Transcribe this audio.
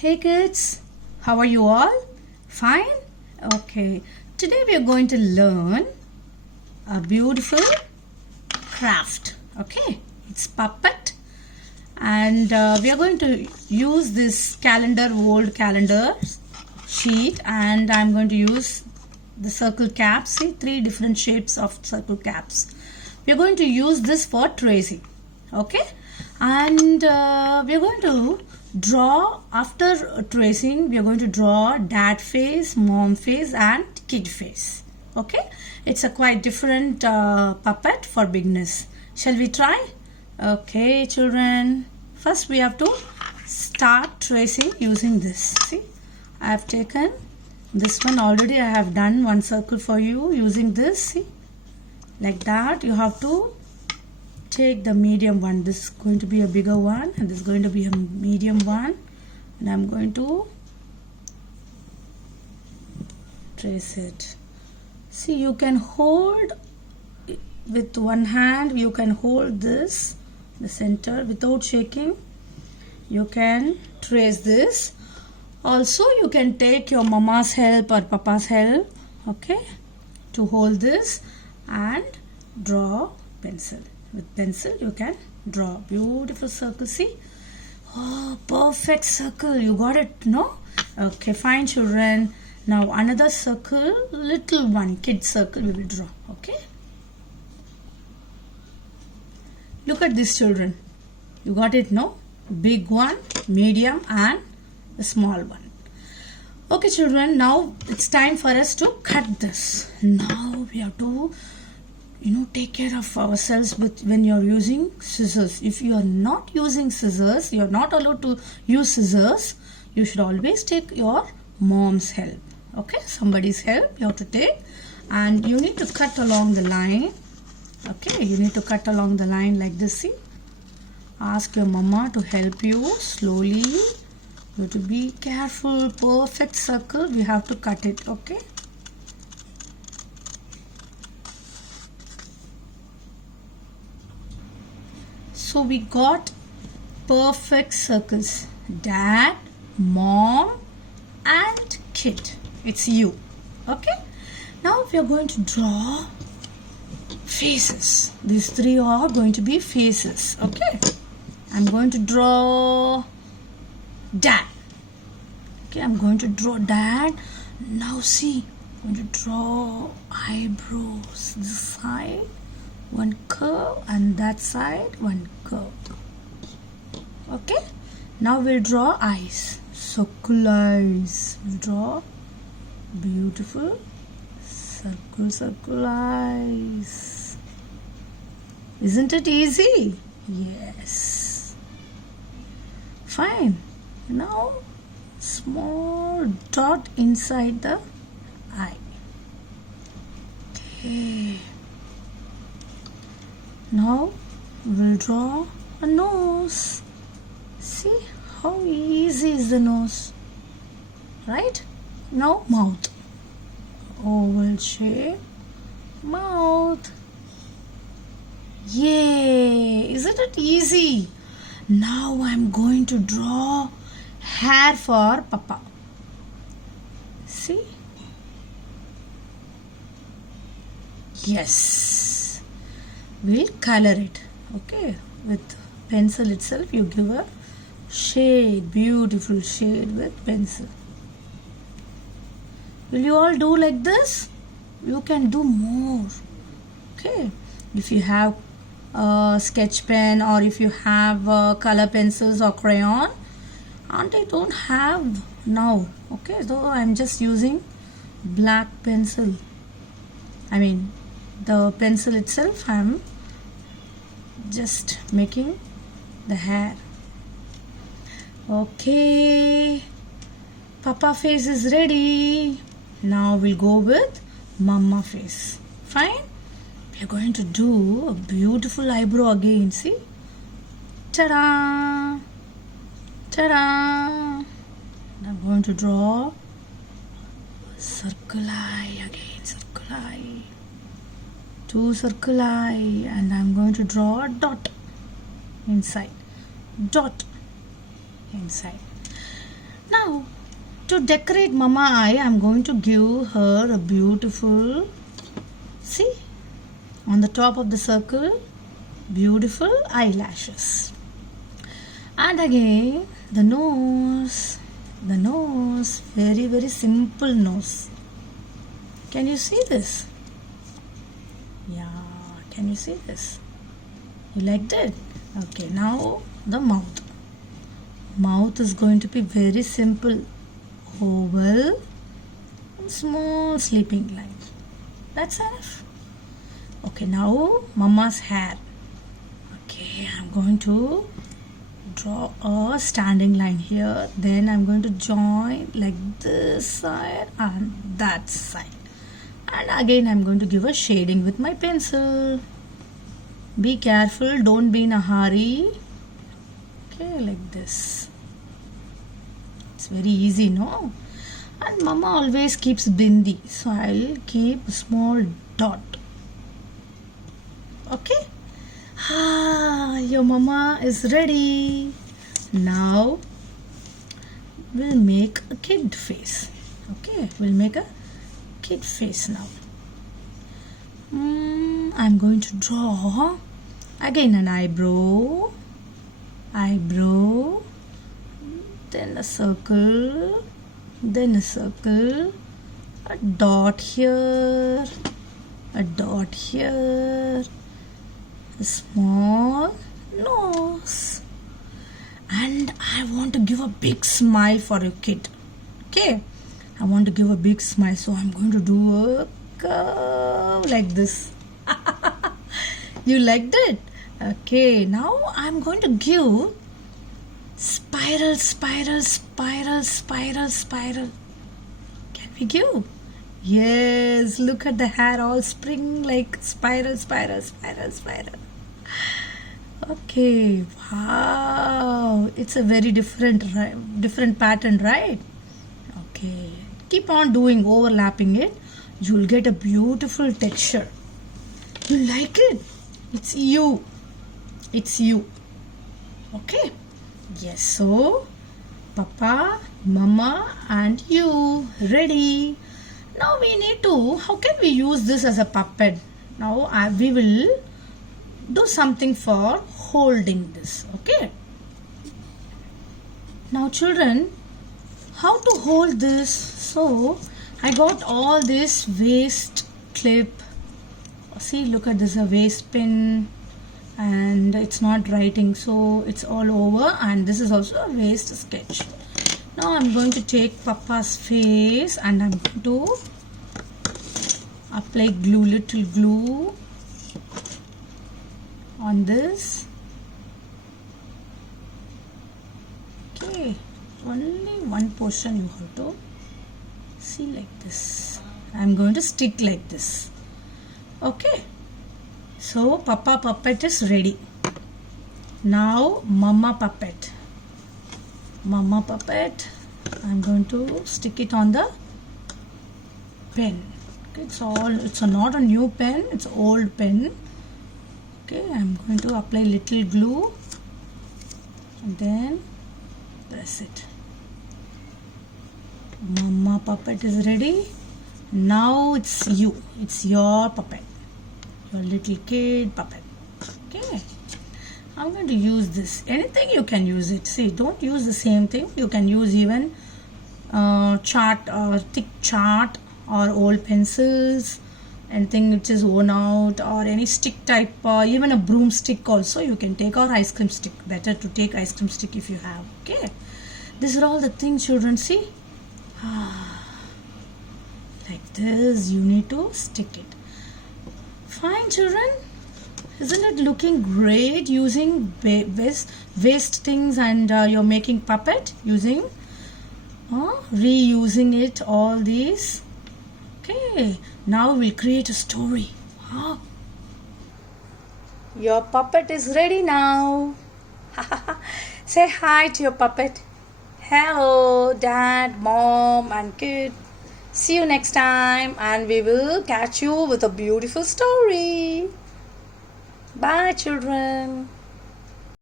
Hey kids, how are you all? Fine? Okay. Today we are going to learn a beautiful craft. Okay, it's puppet, and we are going to use this old calendar sheet, and I'm going to use the circle caps. See, 3 different shapes of circle caps. We are going to use this for tracing. Okay, and we are going to draw, after tracing we are going to draw dad face, mom face and kid face. Okay, it's a quite different puppet for beginners. Shall we try? Okay children, first we have to start tracing using this. See, I have taken this one already. I have done one circle for you using this. See, like that. You have to take the medium one. This is going to be a bigger one and this is going to be a medium one, and I'm going to trace it. See, you can hold with one hand, you can hold this, the center, without shaking. You can trace this. Also you can take your mama's help or papa's help, okay, to hold this and draw pencil. With pencil you can draw beautiful circle. See, oh, perfect circle. You got it, no? Okay, fine children. Now another circle, little one, kid circle we will draw. Okay, look at this children. You got it, no? Big one, medium and the small one. Okay children, now it's time for us to cut this. Now we have to take care of ourselves when you're using scissors. If you are not using scissors, you're not allowed to use scissors. You should always take your mom's help. Okay, somebody's help you have to take, and you need to cut along the line. Okay, you need to cut along the line like this. See, ask your mama to help you slowly. You have to be careful. Perfect circle, we have to cut it. Okay, so we got perfect circles. Dad, mom and kid. It's you. Okay, now we are going to draw faces. These 3 are going to be faces. Okay, I'm going to draw dad. Okay, I'm going to draw dad. Now see, I'm going to draw eyebrows. This side one curve and that side one curve. Okay, now we'll draw eyes. Circle eyes. We'll draw beautiful circle eyes. Isn't it easy? Yes. Fine. Now small dot inside the eye. Okay. Now we'll draw a nose. See how easy is the nose, right? Now mouth. Oval shape mouth. Yay! Isn't it easy? Now I'm going to draw hair for Papa. See? Yes. We'll color it. Okay, with pencil itself you give a shade, beautiful shade with pencil. Will you all do like this? You can do more. Okay, if you have a sketch pen or if you have color pencils or crayon, and I don't have now. Okay, so I'm just using black pencil. I mean the pencil itself, I'm just making the hair. Okay, Papa face is ready. Now we'll go with Mama face. Fine. We're going to do a beautiful eyebrow again. See? Ta-da! Ta-da! I'm going to draw circle eye again. Circle eye. 2 circle eye, and I'm going to draw a dot inside. Dot inside. Now, to decorate Mama eye, I'm going to give her a beautiful, see, on the top of the circle, beautiful eyelashes. And again, the nose, very, very simple nose. Can you see this? Yeah, can you see this? You liked it? Okay, now the mouth. Mouth is going to be very simple. Oval, small sleeping line. That's enough. Okay, now Mama's hair. Okay, I'm going to draw a standing line here. Then I'm going to join like this side and that side. And again I'm going to give a shading with my pencil. Be careful, don't be in a hurry. Okay, like this. It's very easy, no? And Mama always keeps bindi, so I'll keep a small dot. Okay? Your Mama is ready. Now we'll make a kid face. Okay, we'll make a kid face now. I'm going to draw again an eyebrow, then a circle, a dot here, a small nose, and I want to give a big smile for your kid. Okay, I want to give a big smile, so I'm going to do a curve like this. You liked it? Okay, now I'm going to give spiral. Can we give? Yes, look at the hair all spring like spiral. Okay, wow, it's a very different pattern, right? Okay, keep on doing, overlapping it. You'll get a beautiful texture. You like it? It's you. Okay. Yes, so Papa, Mama and you ready. Now we need to, how can we use this as a puppet? Now we will do something for holding this. Okay. Now children, how to hold this? So I got all this waist clip. See, look at this, a waist pin, and it's not writing, so it's all over, and this is also a waist sketch. Now I'm going to take Papa's face and I'm going to apply little glue on this. Okay, only one portion you have to see like this. I'm going to stick like this. Okay, so Papa puppet is ready. Now Mama puppet, I'm going to stick it on the pen. Okay, it's not a new pen, it's old pen. Okay, I'm going to apply little glue and then press it. Mama puppet is ready. Now it's your puppet, your little kid puppet. Okay, I'm going to use this. Anything you can use it. See, don't use the same thing. You can use even thick chart or old pencils, anything which is worn out, or any stick type, even a broomstick also you can take, or ice cream stick. Better to take ice cream stick if you have. Okay, these are all the things, children. See, like this you need to stick it. Fine, children, isn't it looking great using waste things, and you're making puppet using reusing it, all these. Okay, now we'll create a story. Your puppet is ready now. Say hi to your puppet. Hello, Dad, Mom and kid. See you next time, and we will catch you with a beautiful story. Bye, children.